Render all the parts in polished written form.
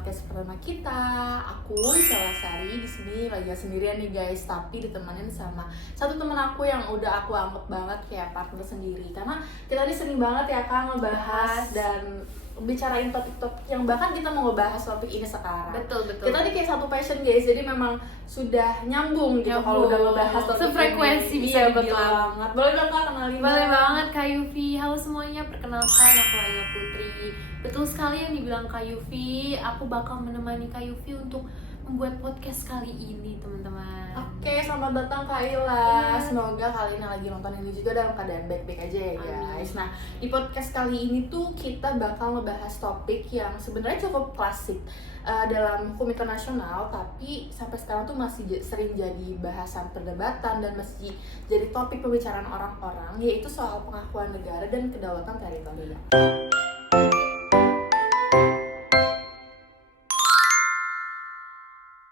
podcast pertama kita. Aku Salasari di sini lagi gak sendirian nih guys, tapi ditemenin sama satu temen aku yang udah aku anggap banget kayak partner sendiri. Karena kita ini sering banget ya Kak ngebahas dan bicarain topik-topik yang bahkan kita mau ngebahas topik ini sekarang. Betul. Kita nih kayak satu passion guys, jadi memang sudah nyambung gitu kalau udah ngebahas topik sefrekuensi ini. bisa Iya, dibilang. betul banget. Boleh dong Kak kenalin? Boleh banget Kak Yufi. Halo semuanya, perkenalkan aku Aya Putri. Betul sekali yang dibilang Kak Yufi. Aku bakal menemani Kak Yufi untuk membuat podcast kali ini, teman-teman. Oke, selamat datang Kak Ila. Semoga kalian yang lagi nonton ini juga dalam keadaan baik-baik aja ya guys. Nah, di podcast kali ini tuh kita bakal ngebahas topik yang sebenarnya cukup klasik dalam hukum internasional, tapi sampai sekarang tuh masih sering jadi bahasan perdebatan dan masih jadi topik pembicaraan orang-orang, yaitu soal pengakuan negara dan kedaulatan teritorial.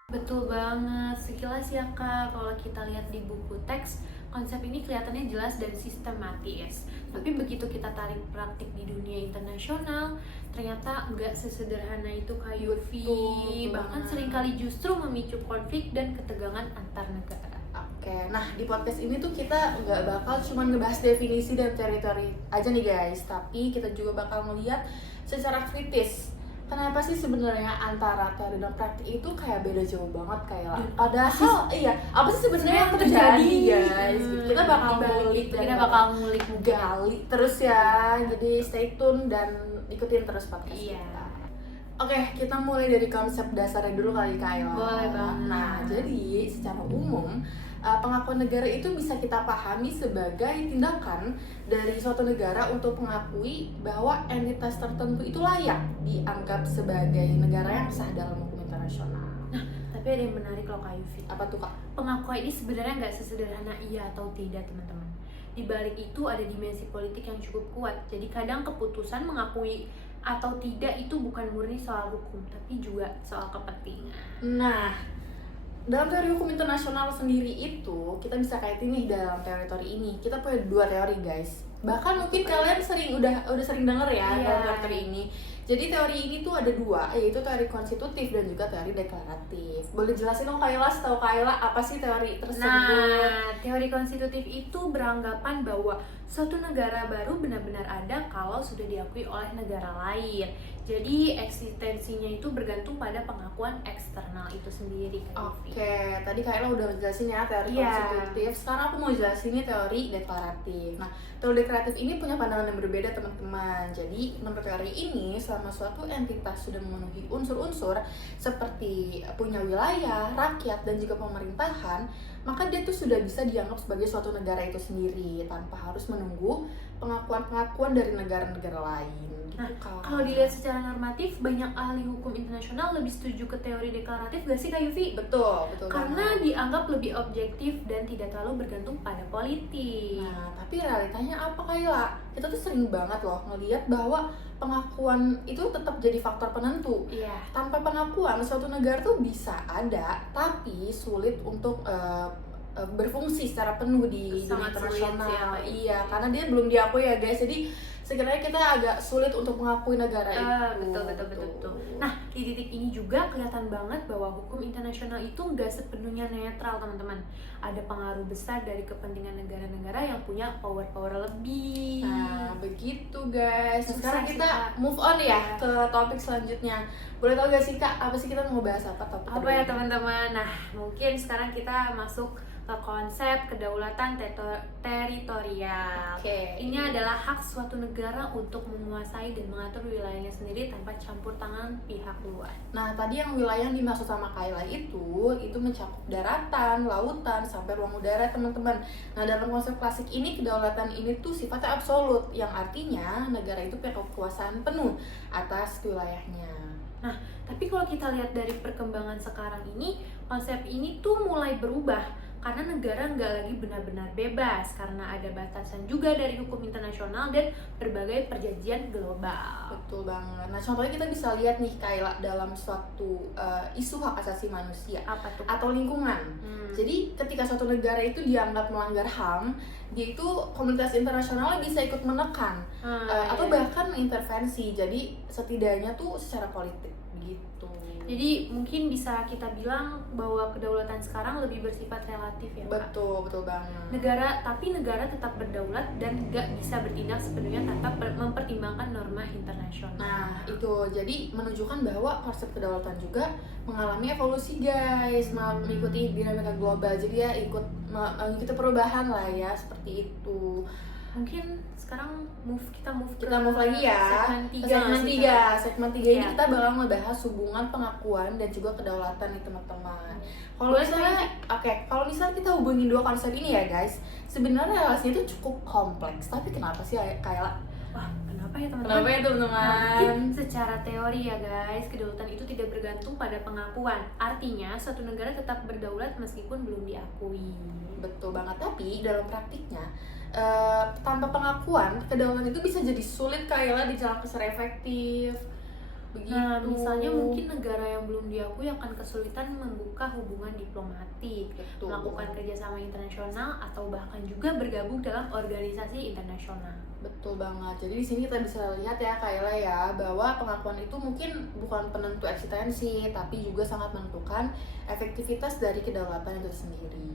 Betul banget, sekilas ya Kak, kalau kita lihat di buku teks, konsep ini kelihatannya jelas dan sistematis. Tapi begitu kita tarik praktik di dunia internasional, ternyata nggak sesederhana itu Kak Yufi. Betul. Bahkan seringkali justru memicu konflik dan ketegangan antar negara. Oke, nah di podcast ini tuh kita nggak bakal cuma ngebahas definisi dan teritori aja nih guys, tapi kita juga bakal melihat secara kritis kenapa sih sebenarnya antara teori dan praktik itu kayak beda jauh banget kayak padahal apa sih sebenarnya yang terjadi guys? Kita bakal ngulik gali terus ya, jadi stay tune dan ikutin terus podcast kita. Oke, kita mulai dari konsep dasarnya dulu kali Kak. Boleh banget. Nah, jadi secara umum pengakuan negara itu bisa kita pahami sebagai tindakan dari suatu negara untuk mengakui bahwa entitas tertentu itu layak dianggap sebagai negara yang sah dalam hukum internasional. Nah, tapi ada yang menarik loh Kak Yufi. Apa tuh Kak? Pengakuan ini sebenarnya nggak sesederhana iya atau tidak, teman-teman. Di balik itu ada dimensi politik yang cukup kuat. Jadi kadang keputusan mengakui atau tidak itu bukan murni soal hukum, tapi juga soal kepentingan. Nah, dalam teori hukum internasional sendiri itu kita bisa kaitin nih dalam teori ini. Kita punya dua teori guys. Bahkan mungkin kalian udah sering denger ya dalam teori ini. Jadi teori ini tuh ada dua, yaitu teori konstitutif dan juga teori deklaratif. Boleh jelasin dong Kayla, setahu Kayla apa sih teori tersebut? Nah, teori konstitutif itu beranggapan bahwa suatu negara baru benar-benar ada kalau sudah diakui oleh negara lain. Jadi eksistensinya itu bergantung pada pengakuan eksternal itu sendiri. Oke, tadi Kayla udah jelasin ya teori konstitutif. Sekarang aku mau jelasin nih teori deklaratif. Nah, teori deklaratif ini punya pandangan yang berbeda teman-teman. Jadi menurut teori ini, selama suatu entitas sudah memenuhi unsur-unsur seperti punya wilayah, rakyat, dan juga pemerintahan, maka dia tuh sudah bisa dianggap sebagai suatu negara itu sendiri tanpa harus menunggu pengakuan-pengakuan dari negara-negara lain. Nah, kalau dilihat secara normatif, banyak ahli hukum internasional lebih setuju ke teori deklaratif gak sih Kak Yufi? Betul Karena dianggap lebih objektif dan tidak terlalu bergantung pada politik. Nah, tapi realitanya apa Kayla? Kita tuh sering banget loh ngelihat bahwa pengakuan itu tetap jadi faktor penentu. Tanpa pengakuan, suatu negara tuh bisa ada, tapi sulit untuk berfungsi secara penuh di dunia internasional. Iya, karena dia belum diakui ya guys. Jadi sebenarnya kita agak sulit untuk mengakui negara itu. Betul. Nah, di titik ini juga kelihatan banget bahwa hukum internasional itu nggak sepenuhnya netral, teman-teman. Ada pengaruh besar dari kepentingan negara-negara yang punya power lebih. Nah, begitu guys. Sekarang kita move on ya ke topik selanjutnya. Boleh tau gak sih Kak, apa sih kita mau bahas topik apa ya teman-teman? Nah, mungkin sekarang kita masuk ke konsep kedaulatan teritorial. Ini adalah hak suatu negara untuk menguasai dan mengatur wilayahnya sendiri tanpa campur tangan pihak luar. Nah, tadi yang wilayah yang dimaksud sama Kayla itu mencakup daratan, lautan, sampai ruang udara teman-teman. Nah, dalam konsep klasik ini, kedaulatan ini tuh sifatnya absolut, yang artinya negara itu punya kekuasaan penuh atas wilayahnya. Nah, tapi kalau kita lihat dari perkembangan sekarang ini, konsep ini tuh mulai berubah. Karena negara nggak lagi benar-benar bebas, karena ada batasan juga dari hukum internasional dan berbagai perjanjian global. Betul banget. Nah, contohnya kita bisa lihat nih Kayla dalam suatu isu hak asasi manusia atau lingkungan. Jadi ketika suatu negara itu dianggap melanggar HAM, dia itu komunitas internasional bisa ikut menekan atau bahkan mengintervensi. Jadi setidaknya tuh secara politik gitu. Jadi mungkin bisa kita bilang bahwa kedaulatan sekarang lebih bersifat relatif ya, Kak? Betul banget. Tapi negara tetap berdaulat dan nggak bisa bertindak sepenuhnya tanpa mempertimbangkan norma internasional. Nah, itu jadi menunjukkan bahwa konsep kedaulatan juga mengalami evolusi guys, mengikuti dinamika global. Jadi ya mengikuti perubahan lah ya, seperti itu. Mungkin sekarang kita move lagi ya segmen 3 ini ya. kita bakal ngebahas hubungan pengakuan dan juga kedaulatan nih teman-teman. Kalau misalnya kita hubungin dua konsep ini ya guys, sebenarnya relasinya itu cukup kompleks. Tapi kenapa sih Kayla? Wah, kenapa ya teman-teman? Nah, mungkin secara teori ya guys, kedaulatan itu tidak bergantung pada pengakuan. Artinya suatu negara tetap berdaulat meskipun belum diakui. Betul banget, tapi dalam praktiknya tanpa pengakuan kedaulatan itu bisa jadi sulit Kayla dijalankan secara efektif. Begitu. Nah, misalnya mungkin negara yang belum diakui akan kesulitan membuka hubungan diplomatik, melakukan kerjasama internasional, atau bahkan juga bergabung dalam organisasi internasional. Betul banget. Jadi di sini kita bisa lihat ya Kayla ya, bahwa pengakuan itu mungkin bukan penentu eksistensi, tapi juga sangat menentukan efektivitas dari kedaulatan itu sendiri.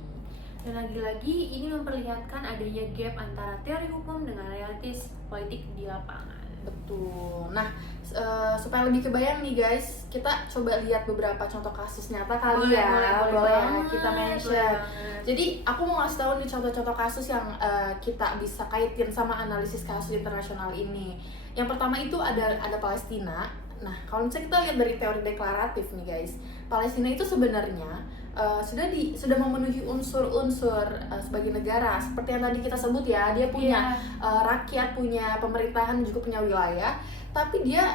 Dan lagi-lagi ini memperlihatkan adanya gap antara teori hukum dengan realitas politik di lapangan. Betul. Nah, supaya lebih kebayang nih guys, kita coba lihat beberapa contoh kasus nyata kali boleh kita mention. Jadi aku mau ngasih tahu nih contoh-contoh kasus yang kita bisa kaitin sama analisis kasus internasional ini. Yang pertama itu ada Palestina. Nah, kalau misalnya kita lihat dari teori deklaratif nih guys, Palestina itu sebenarnya sudah memenuhi unsur-unsur sebagai negara, seperti yang tadi kita sebut ya, dia punya rakyat, punya pemerintahan, juga punya wilayah, tapi dia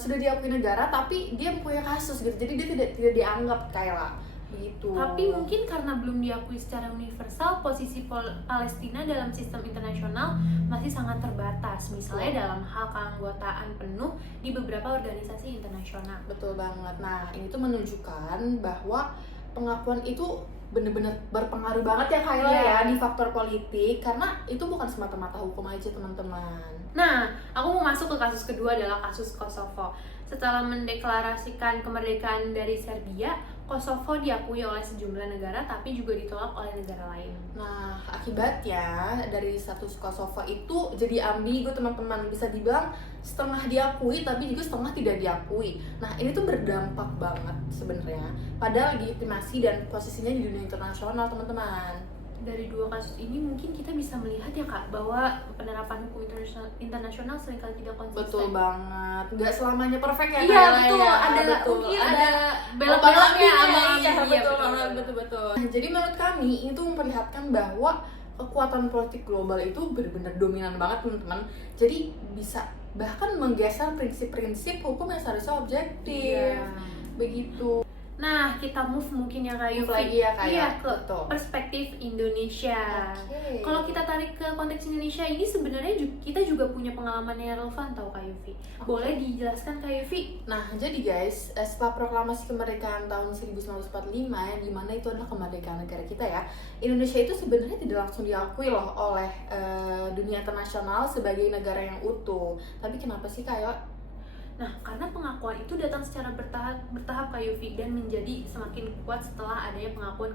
sudah diakui negara, tapi dia punya kasus gitu, jadi dia tidak dianggap Kayla begitu. Tapi mungkin karena belum diakui secara universal, posisi Palestina dalam sistem internasional masih sangat terbatas, misalnya dalam hal keanggotaan penuh di beberapa organisasi internasional. Betul banget. Nah, ini tuh menunjukkan bahwa pengakuan itu benar-benar berpengaruh banget ya Kayla ya di faktor politik, karena itu bukan semata-mata hukum aja teman-teman. Nah, aku mau masuk ke kasus kedua, adalah kasus Kosovo. Setelah mendeklarasikan kemerdekaan dari Serbia, Kosovo diakui oleh sejumlah negara tapi juga ditolak oleh negara lain. Nah, akibatnya dari status Kosovo itu jadi ambigu teman-teman, bisa dibilang setengah diakui tapi juga setengah tidak diakui. Nah, ini tuh berdampak banget sebenarnya pada legitimasi dan posisinya di dunia internasional teman-teman. Dari dua kasus ini mungkin kita bisa melihat ya Kak, bahwa penerapan hukum internasional seringkali tidak konsisten. Betul banget, nggak selamanya perfect ya. Iya betul, ada belok-beloknya. Betul. Nah, jadi menurut kami itu memperlihatkan bahwa kekuatan politik global itu benar-benar dominan banget teman-teman. Jadi bisa bahkan menggeser prinsip-prinsip hukum yang seharusnya objektif. Begitu. Nah, kita move mungkin ya Kak Yufi. Lagi ya Kak. Iya, ke perspektif Indonesia. Kalau kita tarik ke konteks Indonesia ini, sebenarnya kita juga punya pengalaman yang relevan tau Kak Yufi. Boleh dijelaskan Kak Yufi? Nah, jadi guys, setelah proklamasi kemerdekaan tahun 1945 yang dimana itu adalah kemerdekaan negara kita ya, Indonesia itu sebenarnya tidak langsung diakui loh oleh dunia internasional sebagai negara yang utuh. Tapi kenapa sih Kak? Nah, karena pengakuan itu datang secara bertahap Kak Yufi, dan menjadi semakin kuat setelah adanya pengakuan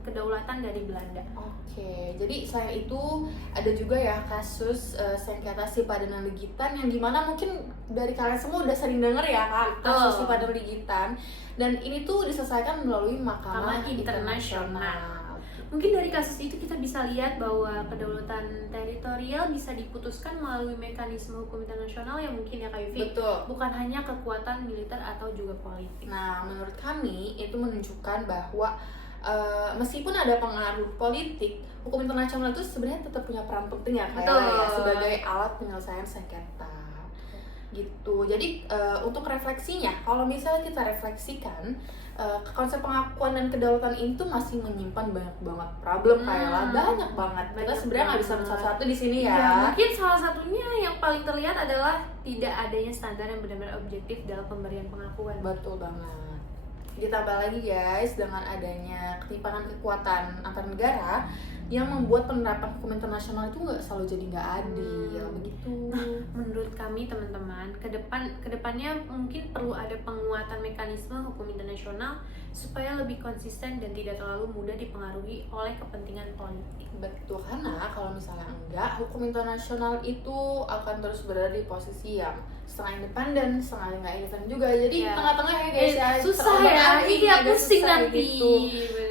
kedaulatan dari Belanda. Oke, jadi selain itu ada juga ya kasus sengketa Sipadan Legitan, yang dimana mungkin dari kalian semua udah sering denger ya Kak, kasus Sipadan Legitan, dan ini tuh diselesaikan melalui Mahkamah Internasional. Mungkin dari kasus itu kita bisa lihat bahwa kedaulatan teritorial bisa diputuskan melalui mekanisme hukum internasional yang mungkin ya Kak Yufi, bukan hanya kekuatan militer atau juga politik. Nah, menurut kami itu menunjukkan bahwa meskipun ada pengaruh politik, hukum internasional itu sebenarnya tetap punya peran penting ya Kak ya, sebagai alat penyelesaian sengketa gitu. Jadi untuk refleksinya, kalau misalnya kita refleksikan, konsep pengakuan dan kedaulatan itu masih menyimpan banyak banget problem Kayla, banyak banget. Kita sebenarnya nggak bisa satu-satu di sini ya. Mungkin salah satunya yang paling terlihat adalah tidak adanya standar yang benar-benar objektif dalam pemberian pengakuan. Betul banget. Ditambah lagi guys, dengan adanya ketimpangan kekuatan antar negara, yang membuat penerapan hukum internasional itu nggak selalu jadi nggak adil begitu. Menurut kami teman-teman, kedepannya mungkin perlu ada penguatan mekanisme hukum internasional supaya lebih konsisten dan tidak terlalu mudah dipengaruhi oleh kepentingan politik. Betul, karena kalau misalnya enggak, hukum internasional itu akan terus berada di posisi yang setengah independen, setengah nggak independen juga. Jadi tengah-tengah ya guys ya. Susah ya, ini aku pusing nanti. Gitu.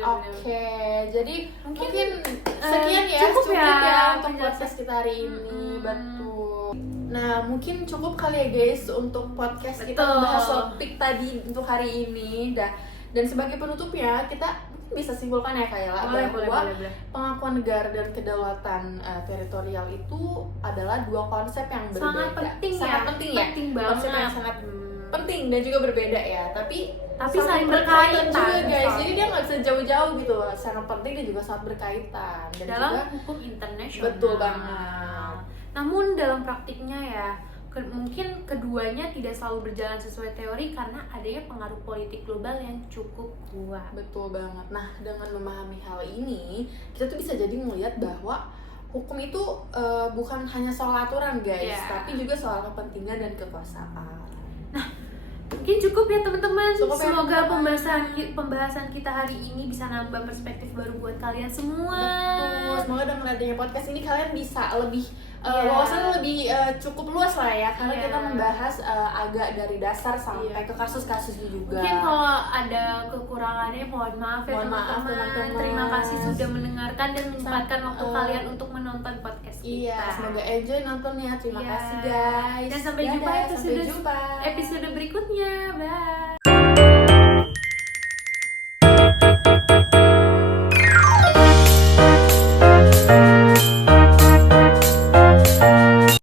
Oke, jadi mungkin sekian ya, cukup ya untuk podcast kita hari ini. Betul. Nah, mungkin cukup kali ya guys untuk podcast kita membahas topik tadi untuk hari ini. Dan sebagai penutupnya kita bisa simpulkan ya Kayla bahwa pengakuan negara dan kedaulatan teritorial itu adalah dua konsep yang berbeda. Sangat penting ya. Konsep yang sangat penting dan juga berbeda ya. Tapi saling berkaitan juga guys. Jadi dia nggak bisa jauh-jauh gitu. Sangat penting dan juga sangat berkaitan. Dan dalam juga hukum internasional. Betul banget. Namun dalam praktiknya ya mungkin keduanya tidak selalu berjalan sesuai teori karena adanya pengaruh politik global yang cukup kuat. Betul banget. Nah, dengan memahami hal ini, kita tuh bisa jadi melihat bahwa hukum itu bukan hanya soal aturan guys, tapi juga soal kepentingan dan kekuasaan. Nah, mungkin cukup ya teman-teman. Semoga teman-teman. pembahasan kita hari ini bisa nambah perspektif baru buat kalian semua. Betul. Semoga dengan adanya podcast ini kalian bisa lebih wawasannya lebih cukup luas lah ya, karena kita membahas agak dari dasar sampai ke kasus-kasusnya juga. Mungkin kalau ada kekurangannya mohon maaf ya teman-teman. Terima kasih sudah mendengarkan dan menyempatkan waktu kalian untuk menonton podcast kita. Iya, semoga enjoy nontonnya. Terima kasih guys. Dan sampai jumpa episode berikutnya. Bye.